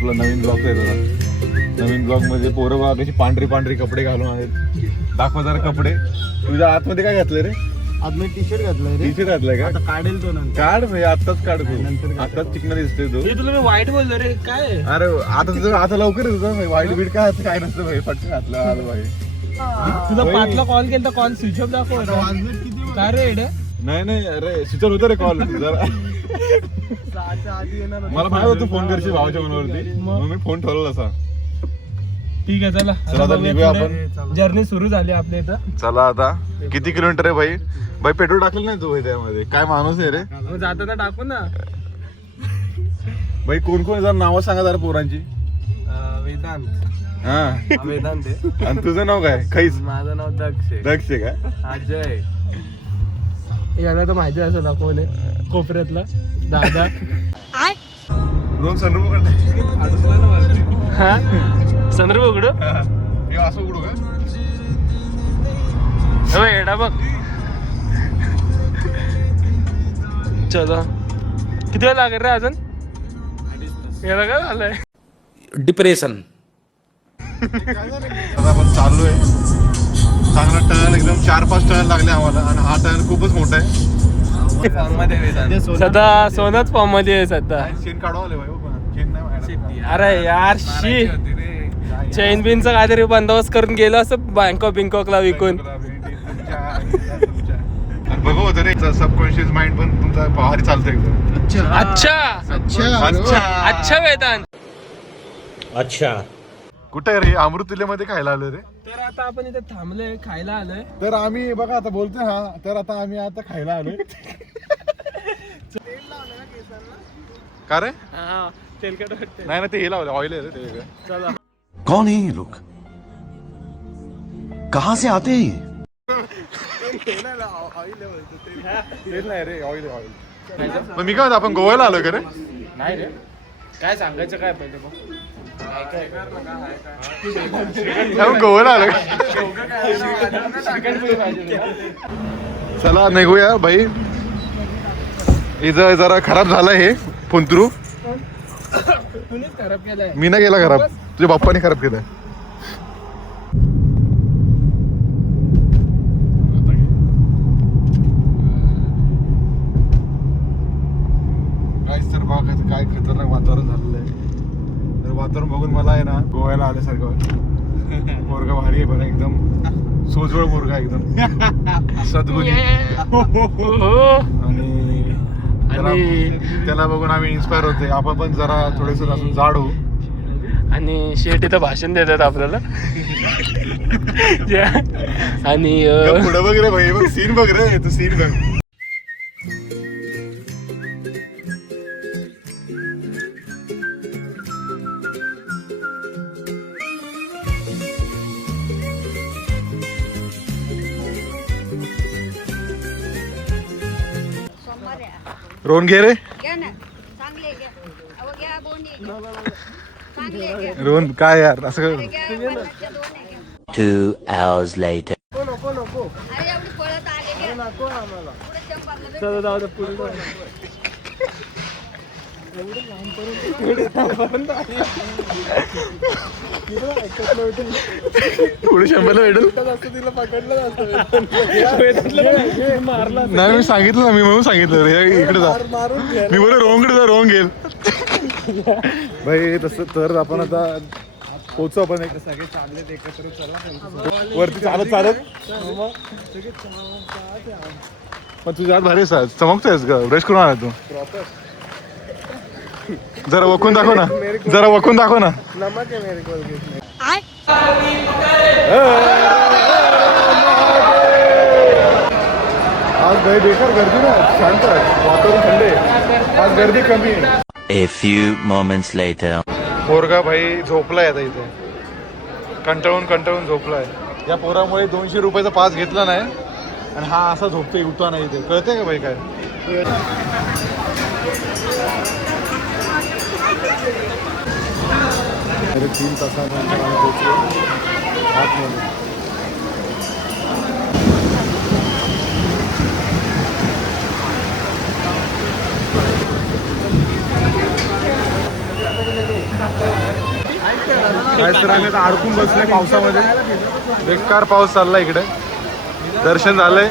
आपला नवीन ब्लॉग येतो. नवीन ब्लॉग मध्ये पोरं बघा कशी पांढरी पांढरी कपडे घालून आहेत. दाखव जरा कपडे. तुझ्या आतमध्ये काय घातलं रे? आज मी टी शर्ट घातलाय रे. टी शर्ट घातलंय का? आता काढेल तो नंतर. काढ भाई, आताच काढ तू. नंतर आताच चिकन दिसतोय तू. तुला मी वाईट बोललो रे. काय अरे आता तुझं आता लवकर येतो वाईट बीट काय काय नसतं भाई. फटकन घातलं आलं भाई. तुला 5ला कॉल केला, कॉल स्विच ऑफ दाखव. काय रे एड? नाही नाही अरे स्विचर होतं रे कॉल जरा. मला माहित होतं फोन करशील भावाच्या फोनवरती, मग मी फोन ठेवला असा. ठीक आहे चला आता निघूया आपण. जर्नी सुरू झाली आपल्या इथं. चला आता. किती किलोमीटर आहे भाई? भाई पेट्रोल टाकलं नाही तू त्यामध्ये. काय माणूस आहे रे. जाताना टाकू ना. भाई कोण कोण जरा नावं सांगा जरा पोरांची. वेदांत. हा वेदांत आहे. आणि तुझं नाव काय? खैस. माझं नाव दक्ष आहे. दक्ष आहे का? अजय. याला तर माहिती असं ना कोण आहे कोपऱ्यातला दादा. दोन सनरूफ उघड. हा संदर्भ उघडू. हे असं उघडू का? एडा बघ. चलो किती वेळ लागेल रे अजून? याला काय झालंय? डिप्रेशन. आता आपण चालू आहे. चांगला टर्न एकदम 4-5 टर्न लागले आम्हाला आणि हा टर्न खूपच मोठा आहे. सध्या सोनच फॉर्म मध्ये आहे सध्या. चेन काढवा आले भाई. चेन नाही माझ्याकडे. अरे यार शी चैन बिनचा काहीतरी बंदोबस्त करून गेलो असं बँकॉक बिंकॉकला विकून. बघू होतं रे सबकॉन्शियस माइंड पण तुमचा भारी चालतंय एकदम. अच्छा अच्छा अच्छा अच्छा वेदांत. अच्छा. कुठे रे? अमृतुल्यमध्ये खायला आलो रे. तर आता आपण इथे थांबलोय, खायला आलोय. तर आम्ही बघा आता बोलतोय हा. तर आता आम्ही आता खायला आलोय. का रे? तेलकट वाटतंय. नाही ना ते हे लावलं ऑइल आहे रे ते वेगळं. चला. कौन है ये लोग? कहां से आते हैं ये? तेल नाही रे ऑइल आहे ऑइल. पण मी काय म्हणतो आपण गोव्याला आलोय का रे? नाही रे काय सांगायचं काय पहिले मग? आपण गोव्याला आलोय. चला निघूया भाई. इथं जरा खराब झालं हे पुंतरू. तुम्हीच खराब केलाय. मी नाही गेला खराब, तुझ्या बाप्पाने खराब केलंय. तर बघायचं काय खतरनाक वातावरण झालेलं आहे. तर वातावरण बघून मला आहे ना गोव्याला आल्यासारखं. पोरगा भारी आहे पण एकदम सोजवळ पोरगा एकदम सद्गुणी. आणि त्याला बघून आम्ही इन्स्पायर होते. आपण पण जरा थोडेस असून जाड होऊ. आणि शेट इथं भाषण देतात आपल्याला. आणि पुढे बघ रे भाई, बघ सीन बघ रे तू सीन बघ. रोहन घे रे. रोहन काय यार असं. 2 hours later. चला जाऊ दे पुढे. पुढे 100ला भेटेल. तिला पकडलं मारला नाही मी सांगितलं ना, मी म्हणून सांगितलं रे इकडे जा. मी बोल रोहनकडे जा, रोहन घेईल. भाई तसं तर आपण आता पोहोचू. आपण एक सगळे चालले एकत्र वरती चालत चालत. पण तुझ्या हात भारी चमकतोयस का? ब्रश करून आला तू. जरा वकून दाखव ना, जरा वकून दाखव ना. नमक आहे मेरे कोलगेट में. आज भाई बेकार गर्दी ना, शांत आहे वातावरण, थंड आहे आज, गर्दी कमी आहे. A few moments later. पोरगा भाई झोपलाय आता इथे. कंटाळून झोपलाय. या पोरामुळे 200 रुपयाचा पास घेतला नाही आणि हा असा झोपतोय उठता नाही इथे. कळतंय का भाई काय? अरे 3 तासानंतर आम्ही पोहोचलो आतमध्ये. काय तर आम्ही आता अडकून बसलोय पावसामध्ये. बेकार पाऊस चाललाय इकडे. दर्शन झालंय.